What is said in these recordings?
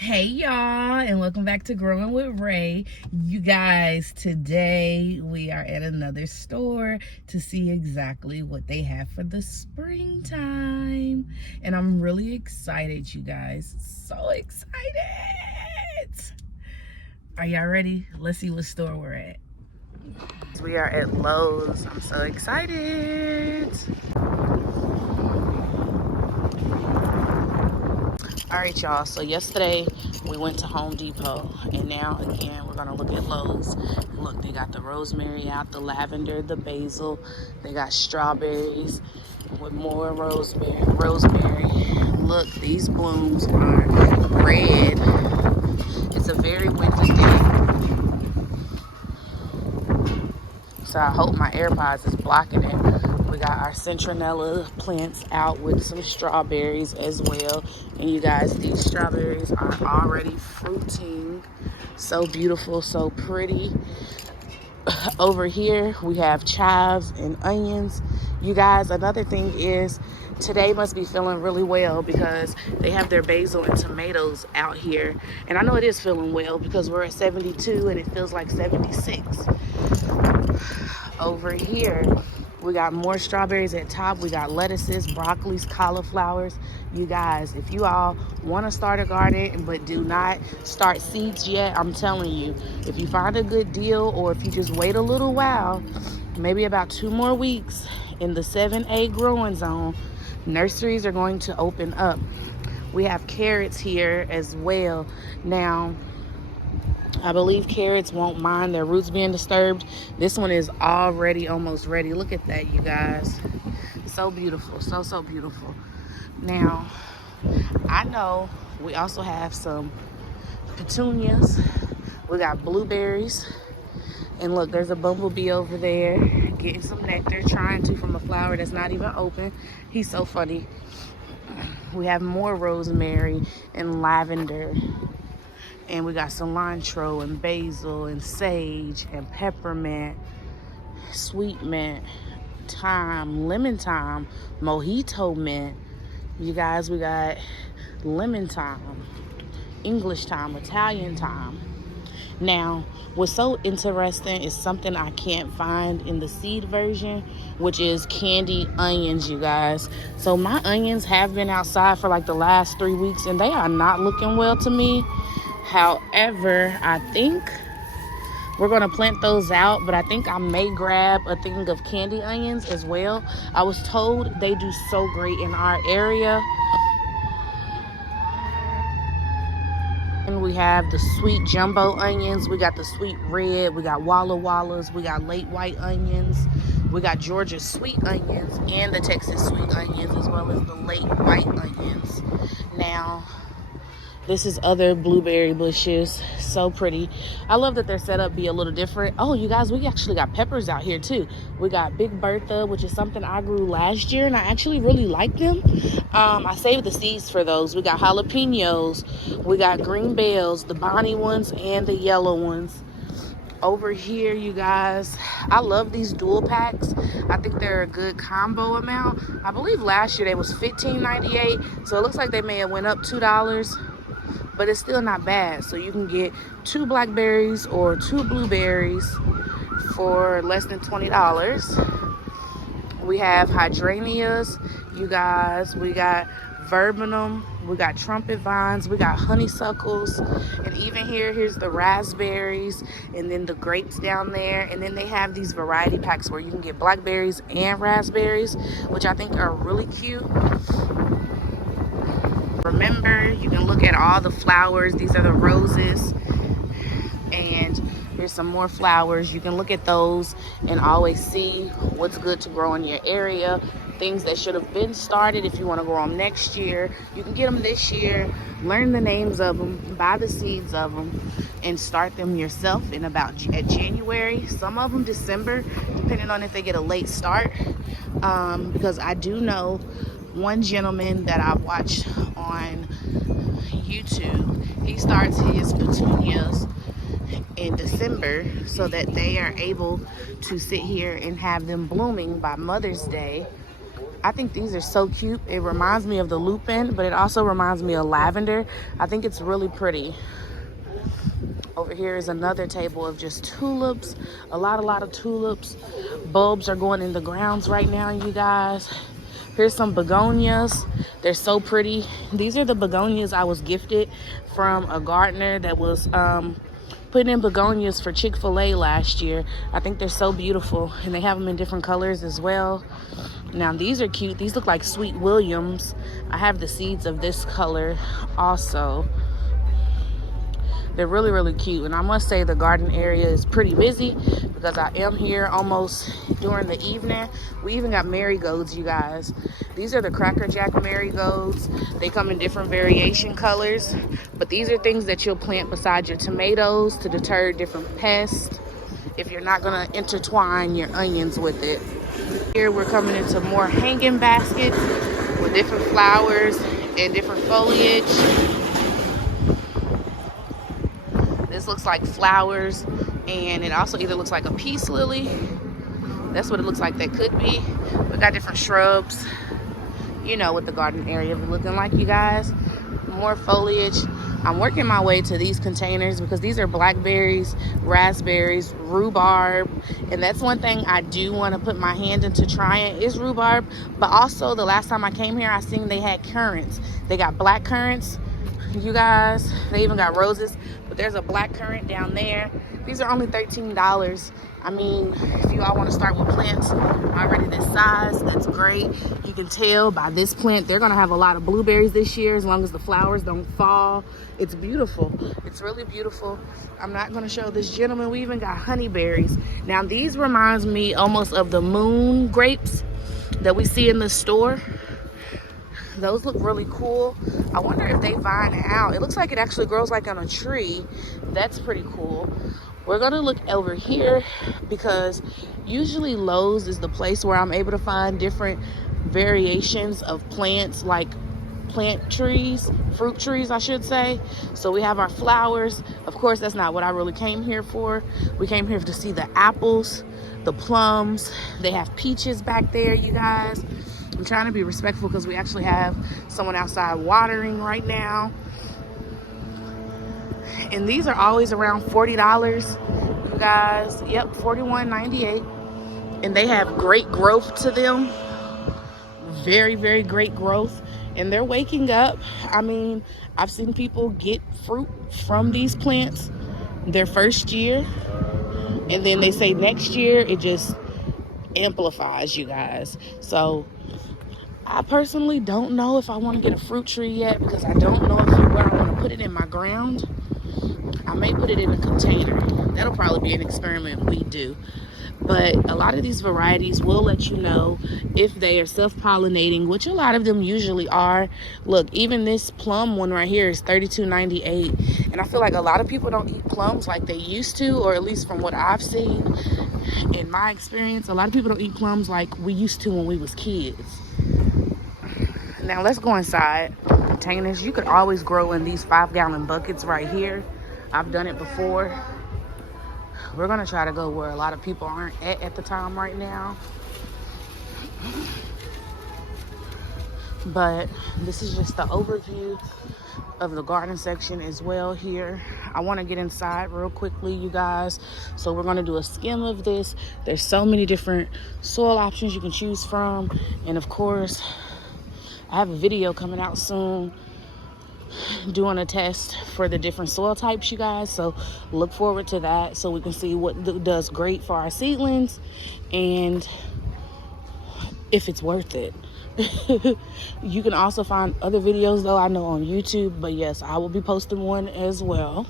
Hey y'all, and welcome back to Growing with Ray. You guys, today we are at another store to see exactly what they have for the springtime. And I'm really excited, you guys. So excited. Are y'all ready? Let's see what store we're at. We are at Lowe's. I'm so excited. All right, y'all, so yesterday we went to Home Depot, and now again we're gonna look at Lowe's. Look, they got the rosemary out, the lavender, the basil. They got strawberries with more rosemary. Look, these blooms are red. It's a very windy day, so I hope my AirPods is blocking it. We got our citronella plants out with some strawberries as well. And you guys, these strawberries are already fruiting. So beautiful, so pretty. Over here, we have chives and onions. You guys, another thing is, today must be feeling really well because they have their basil and tomatoes out here. And I know it is feeling well because we're at 72 and it feels like 76. Over here, we got more strawberries at top. We got lettuces, broccolis, cauliflowers. You guys, if you all want to start a garden but do not start seeds yet, I'm telling you, if you find a good deal or if you just wait a little while, maybe about 2 more weeks in the 7A growing zone, nurseries are going to open up. We have carrots here as well. Now, I believe carrots won't mind their roots being disturbed. This one is already almost ready. Look at that, you guys. So beautiful, so beautiful. Now, I know we also have some petunias. We got blueberries. And look, there's a bumblebee over there getting some nectar, trying to from a flower that's not even open. He's so funny. We have more rosemary and lavender. And we got cilantro and basil and sage and peppermint, sweet mint, thyme, lemon thyme, mojito mint. You guys, we got lemon thyme, English thyme, Italian thyme. Now, what's so interesting is something I can't find in the seed version, which is candy onions, you guys. So my onions have been outside for like the last 3 weeks and they are not looking well to me. However, I think we're going to plant those out, but I think I may grab a thing of candy onions as well. I was told they do so great in our area. And we have the sweet jumbo onions. We got the sweet red. We got Walla Wallas. We got late white onions. We got Georgia sweet onions and the Texas sweet onions, as well as the late white onions. Now, this is other blueberry bushes. So pretty. I love that their setup be a little different. Oh, you guys, we actually got peppers out here too. We got Big Bertha, which is something I grew last year and I actually really like them. I saved the seeds for those. We got jalapenos. We got green bells, the Bonnie ones and the yellow ones. Over here, you guys, I love these dual packs. I think they're a good combo amount. I believe last year they was $15.98, so it looks like they may have went up $2. But it's still not bad. So you can get 2 blackberries or 2 blueberries for less than $20. We have hydrangeas, you guys. We got verbena, we got trumpet vines, we got honeysuckles, and even here's the raspberries, and then the grapes down there. And then they have these variety packs where you can get blackberries and raspberries, which I think are really cute. Remember, you can look at all the flowers. These are the roses, and here's some more flowers. You can look at those and always see what's good to grow in your area, things that should have been started if you want to grow them next year. You can get them this year, learn the names of them, buy the seeds of them, and start them yourself at January, some of them December, depending on if they get a late start. Because I do know one gentleman that I watched on YouTube, he starts his petunias in December so that they are able to sit here and have them blooming by Mother's Day. I think these are so cute. It reminds me of the lupin, but it also reminds me of lavender. I think it's really pretty. Over here is another table of just tulips. A lot of tulips. Bulbs are going in the grounds right now, you guys. Here's some begonias. They're so pretty. These are the begonias I was gifted from a gardener that was putting in begonias for Chick-fil-A last year. I think they're so beautiful, and they have them in different colors as well. Now these are cute. These look like Sweet Williams. I have the seeds of this color also. They're really, really cute. And I must say the garden area is pretty busy because I am here almost during the evening. We even got marigolds, you guys. These are the Cracker Jack marigolds. They come in different variation colors. But these are things that you'll plant beside your tomatoes to deter different pests if you're not going to intertwine your onions with it. Here we're coming into more hanging baskets with different flowers and different foliage. This looks like flowers, and it also either looks like a peace lily. That's what it looks like. That could be. We got different shrubs. You know what the garden area is looking like, you guys. More foliage. I'm working my way to these containers because these are blackberries, raspberries, rhubarb. And that's one thing I do want to put my hand into trying is rhubarb. But also the last time I came here, I seen they had currants. They got black currants, you guys. They even got roses. But there's a black currant down there. These are only $13. I mean, if you all want to start with plants already this size, that's great. You can tell by this plant, they're going to have a lot of blueberries this year as long as the flowers don't fall. It's beautiful. It's really beautiful. I'm not going to show this gentleman. We even got honeyberries. Now, these reminds me almost of the moon grapes that we see in the store. Those look really cool. I wonder if they vine out. It looks like it actually grows like on a tree. That's pretty cool. We're gonna look over here because usually Lowe's is the place where I'm able to find different variations of plants, like plant trees, fruit trees I should say. So we have our flowers. Of course, that's not what I really came here for. We came here to see the apples, the plums. They have peaches back there, you guys. I'm trying to be respectful because we actually have someone outside watering right now. And these are always around $40, you guys. Yep, $41.98. And they have great growth to them. Very, very great growth. And they're waking up. I mean, I've seen people get fruit from these plants their first year. And then they say next year it just amplifies, you guys. So I personally don't know if I want to get a fruit tree yet because I don't know where I want to put it in my ground. I may put it in a container. That'll probably be an experiment we do. But a lot of these varieties will let you know if they are self-pollinating, which a lot of them usually are. Look, even this plum one right here is $32.98. And I feel like a lot of people don't eat plums like they used to, or at least from what I've seen in my experience, a lot of people don't eat plums like we used to when we was kids. Now let's go inside. Containers, you could always grow in these 5-gallon buckets right here. I've done it before. We're gonna try to go where a lot of people aren't at the time right now. But this is just the overview of the garden section as well here. I want to get inside real quickly, you guys. So we're going to do a skim of this. There's so many different soil options you can choose from. And of course, I have a video coming out soon doing a test for the different soil types, you guys. So look forward to that so we can see what does great for our seedlings and if it's worth it. You can also find other videos though, I know, on YouTube, but yes, I will be posting one as well.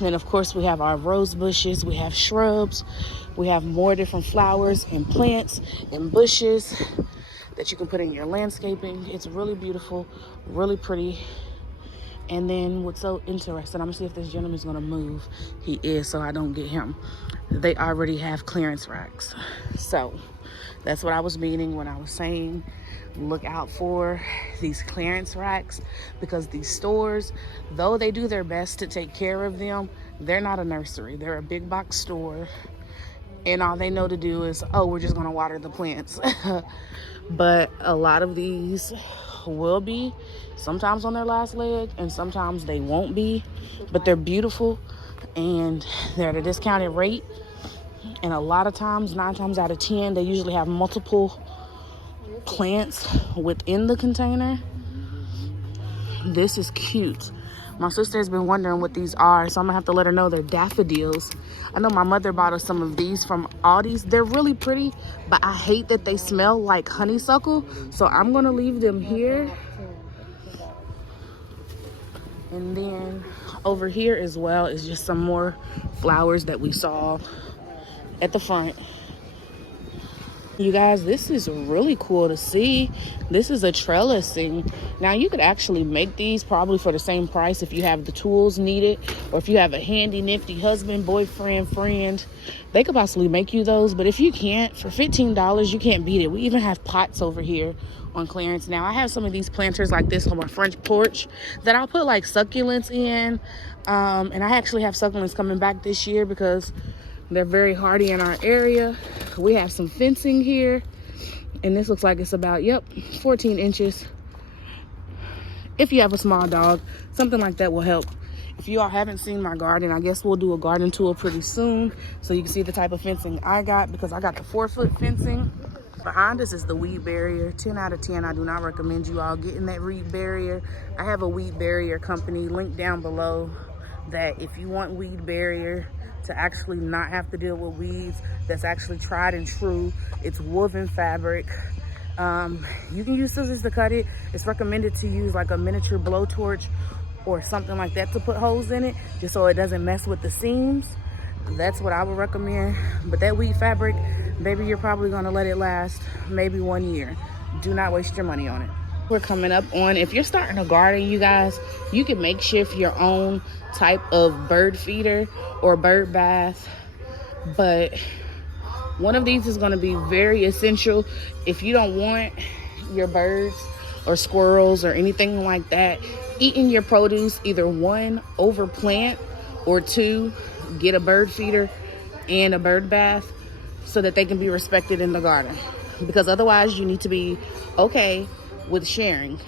And of course we have our rose bushes, we have shrubs, we have more different flowers and plants and bushes that you can put in your landscaping. It's really beautiful, really pretty. And then what's so interesting, I'm gonna see if this gentleman's gonna move. He is, so I don't get him. They already have clearance racks. So that's what I was meaning when I was saying look out for these clearance racks, because these stores, though they do their best to take care of them, they're not a nursery. They're a big box store, and all they know to do is, oh, we're just gonna water the plants. but a lot of these will be sometimes on their last leg and sometimes they won't be, but they're beautiful and they're at a discounted rate. And a lot of times, 9 times out of 10, they usually have multiple plants within the container. This is cute. My sister has been wondering what these are, so I'm gonna have to let her know they're daffodils. I know my mother bought us some of these from Aldi's. They're really pretty, but I hate that they smell like honeysuckle, so I'm gonna leave them here. And then over here as well is just some more flowers that we saw at the front. You guys, this is really cool to see. This is a trellising. Now you could actually make these probably for the same price if you have the tools needed, or if you have a handy nifty husband, boyfriend, friend, they could possibly make you those. But if you can't, for $15 you can't beat it. We even have pots over here on clearance. Now I have some of these planters like this on my front porch that I'll put like succulents in, and I actually have succulents coming back this year because they're very hardy in our area. We have some fencing here, and this looks like it's about, 14 inches. If you have a small dog, something like that will help. If you all haven't seen my garden, I guess we'll do a garden tour pretty soon so you can see the type of fencing I got, because I got the 4-foot fencing. Behind us is the weed barrier. 10 out of 10. I do not recommend you all getting that weed barrier. I have a weed barrier company linked down below that if you want weed barrier to actually not have to deal with weeds, that's actually tried and true. It's woven fabric. You can use scissors to cut it. It's recommended to use like a miniature blowtorch or something like that to put holes in it, just so it doesn't mess with the seams. That's what I would recommend. But that weed fabric, baby, you're probably gonna let it last maybe 1 year. Do not waste your money on it. We're coming up on, if you're starting a garden, you guys, you can makeshift your own type of bird feeder or bird bath, but one of these is going to be very essential if you don't want your birds or squirrels or anything like that eating your produce. Either 1, overplant, or 2, get a bird feeder and a bird bath so that they can be respected in the garden, because otherwise you need to be okay with sharing.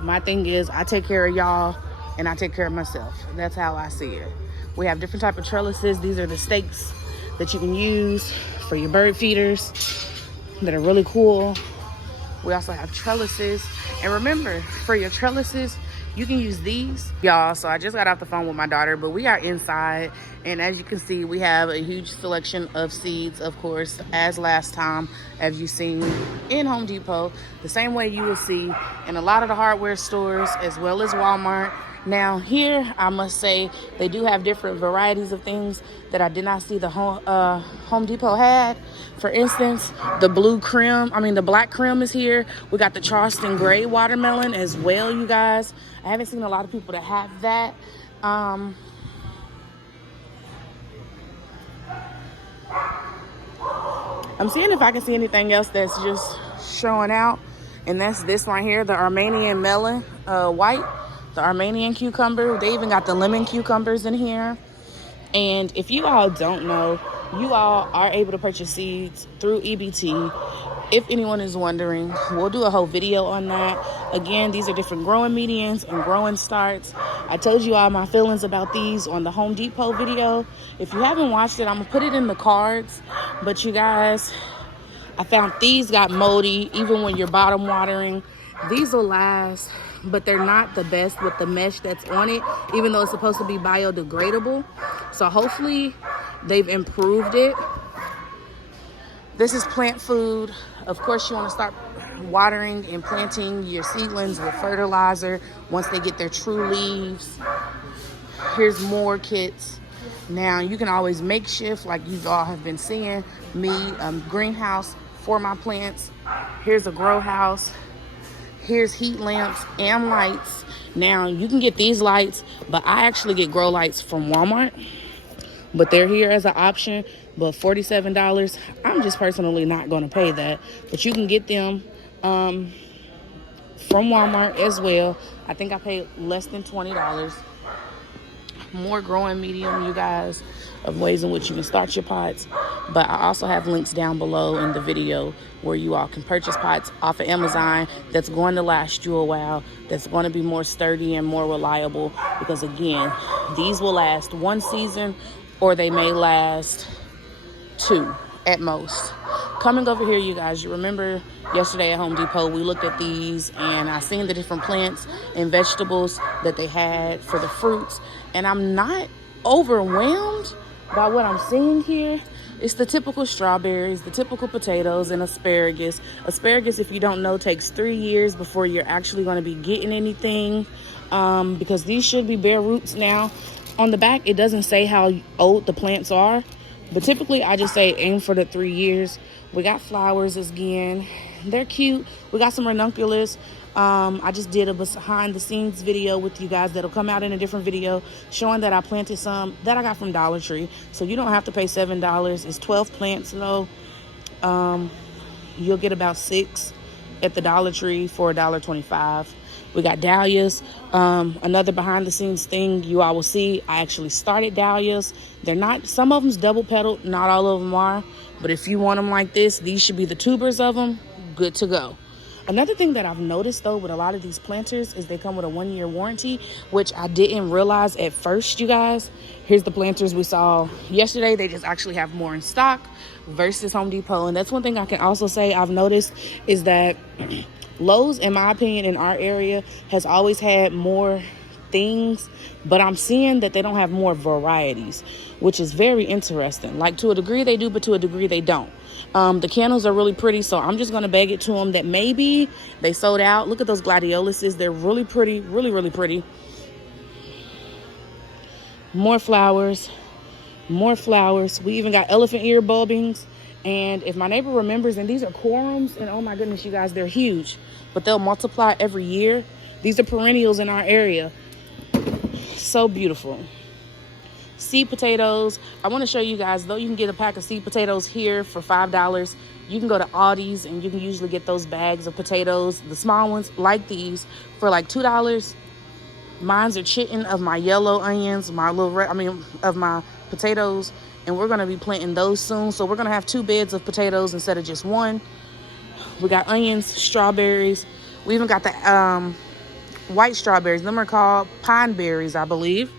My thing is, I take care of y'all and I take care of myself. That's how I see it. We have different type of trellises. These are the stakes that you can use for your bird feeders that are really cool. We also have trellises. And remember, for your trellises, you can use these. Y'all, so I just got off the phone with my daughter, but we are inside. And as you can see, we have a huge selection of seeds, of course, as last time, as you've seen in Home Depot, the same way you will see in a lot of the hardware stores, as well as Walmart. Now here, I must say, they do have different varieties of things that I did not see the Home Depot had. For instance, the black creme is here. We got the Charleston gray watermelon as well, you guys. I haven't seen a lot of people that have that. I'm seeing if I can see anything else that's just showing out. And that's this right here, the Armenian melon, white. The Armenian cucumber. They even got the lemon cucumbers in here. And if you all don't know, you all are able to purchase seeds through EBT. If anyone is wondering, we'll do a whole video on that. Again, these are different growing medians and growing starts. I told you all my feelings about these on the Home Depot video. If you haven't watched it, I'm gonna put it in the cards. But you guys, I found these got moldy even when you're bottom watering. These will last, but they're not the best with the mesh that's on it, even though it's supposed to be biodegradable. So hopefully they've improved it. This is plant food. Of course, you want to start watering and planting your seedlings with fertilizer once they get their true leaves. Here's more kits. Now, you can always makeshift, like you all have been seeing me, greenhouse for my plants. Here's a grow house. Here's heat lamps and lights. Now, you can get these lights, but I actually get grow lights from Walmart. But they're here as an option. But $47, I'm just personally not going to pay that. But you can get them from Walmart as well. I think I paid less than $20. more growing medium, you guys, of ways in which you can start your pots. But I also have links down below in the video where you all can purchase pots off of Amazon that's going to last you a while, that's going to be more sturdy and more reliable, because again, these will last 1 season or they may last 2 at most. Coming over here, you guys, you remember yesterday at Home Depot we looked at these and I seen the different plants and vegetables that they had for the fruits, and I'm not overwhelmed by what I'm seeing here. It's the typical strawberries, the typical potatoes, and asparagus. Asparagus, if you don't know, takes 3 years before you're actually going to be getting anything, because these should be bare roots now. On the back it doesn't say how old the plants are, but typically I just say aim for the 3 years. We got flowers again. They're cute. We got some ranunculus. I just did a behind the scenes video with you guys that'll come out in a different video showing that I planted some that I got from Dollar Tree. So you don't have to pay $7. It's 12 plants though. You'll get about 6 at the Dollar Tree for $1.25. We got dahlias. Another behind the scenes thing you all will see, I actually started dahlias. They're not, some of them's double petaled, not all of them are. But if you want them like this, these should be the tubers of them. Good to go. Another thing that I've noticed though with a lot of these planters is they come with a 1-year warranty, which I didn't realize at first, you guys. Here's the planters we saw yesterday. They just actually have more in stock versus Home Depot. And that's one thing I can also say I've noticed is that Lowe's, in my opinion, in our area has always had more things, but I'm seeing that they don't have more varieties, which is very interesting. Like, to a degree they do, but to a degree they don't. The candles are really pretty, so I'm just going to beg it to them that maybe they sold out. Look at those gladioluses. They're really pretty, really, really pretty. More flowers, more flowers. We even got elephant ear bulbings. And if my neighbor remembers, and these are corums, and oh my goodness, you guys, they're huge, but they'll multiply every year. These are perennials in our area. So beautiful. Seed potatoes. I want to show you guys, though you can get a pack of seed potatoes here for $5. You can go to Aldi's and you can usually get those bags of potatoes, the small ones like these, for like $2. Mine's are chitting of my yellow onions, my little of my potatoes, and we're going to be planting those soon. So we're going to have 2 beds of potatoes instead of just 1. We got onions, strawberries. We even got the white strawberries. Them are called pine berries, I believe.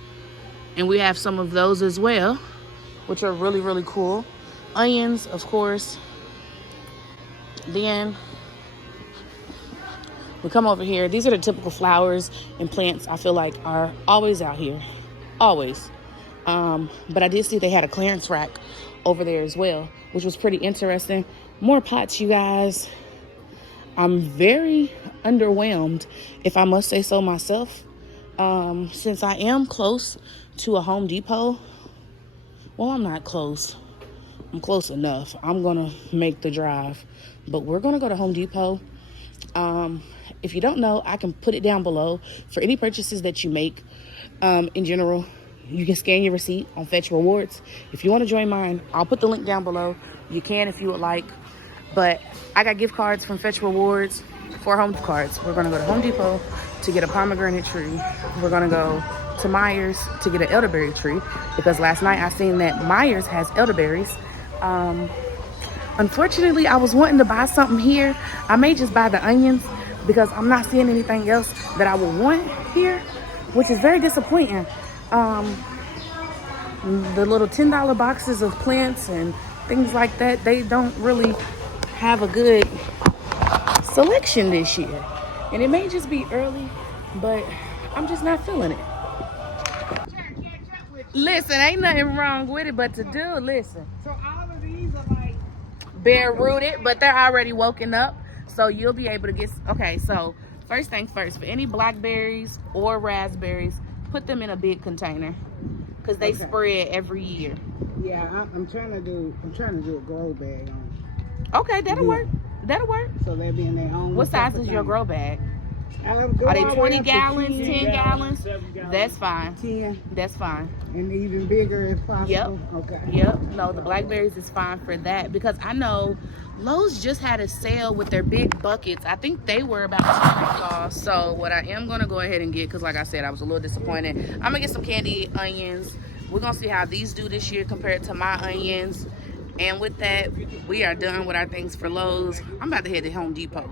And we have some of those as well, which are really, really cool. Onions, of course. Then we come over here. These are the typical flowers and plants I feel like are always out here. Always. But I did see they had a clearance rack over there as well, which was pretty interesting. More pots, you guys. I'm very underwhelmed, if I must say so myself. Since I am close to a Home Depot, well, I'm not close. I'm close enough. I'm gonna make the drive, but we're gonna go to Home Depot. If you don't know, I can put it down below for any purchases that you make. In general, you can scan your receipt on Fetch Rewards. If you want to join mine, I'll put the link down below. You can if you would like, but I got gift cards from Fetch Rewards for home cards. We're gonna go to Home Depot to get a pomegranate tree. We're gonna go to Myers to get an elderberry tree, because last night I seen that Myers has elderberries. Unfortunately, I was wanting to buy something here. I may just buy the onions because I'm not seeing anything else that I would want here, which is very disappointing. The little $10 boxes of plants and things like that, they don't really have a good selection this year. And it may just be early, but I'm just not feeling it. Listen, ain't nothing wrong with it, but to do, listen. So all of these are like bare rooted, but they're already woken up. So you'll be able to get, okay, so first things first, for any blackberries or raspberries, put them in a big container, because they spread every year. Yeah, I'm trying to do a grow bag on. Okay, that'll work. That'll work. So they'll be in their own. What size is your grow bag? Go Are they all the way 20 up to gallons, 10, 10 gallons? 7 gallons. That's fine. 10, That's fine. and even bigger if possible. Yep. Okay. Yep. No, the blackberries is fine for that because I know Lowe's just had a sale with their big buckets. I think they were about $10 off. So what I am gonna go ahead and get, because like I said, I was a little disappointed. I'm gonna get some candy onions. We're gonna see how these do this year compared to my onions. And with that, we are done with our things for Lowe's. I'm about to head to Home Depot.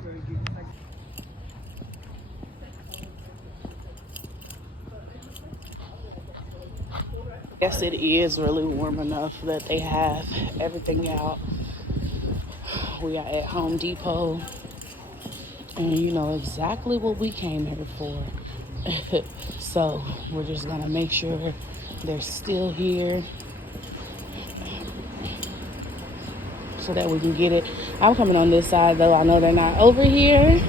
Yes, it is really warm enough that they have everything out. We are at Home Depot, and you know exactly what we came here for. So we're just gonna make sure they're still here so that we can get it. I'm coming on this side though. I know they're not over here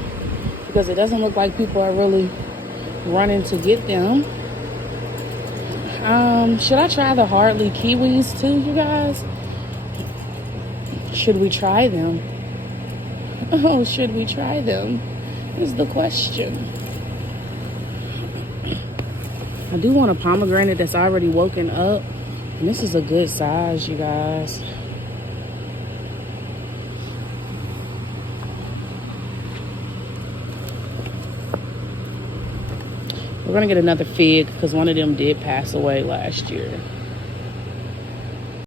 because it doesn't look like people are really running to get them. Should I try the Hardly kiwis too, you guys? Should we try them? Oh, should we try them? Is the question. I do want a pomegranate that's already woken up. And this is a good size, you guys. We're gonna get another fig because one of them did pass away last year.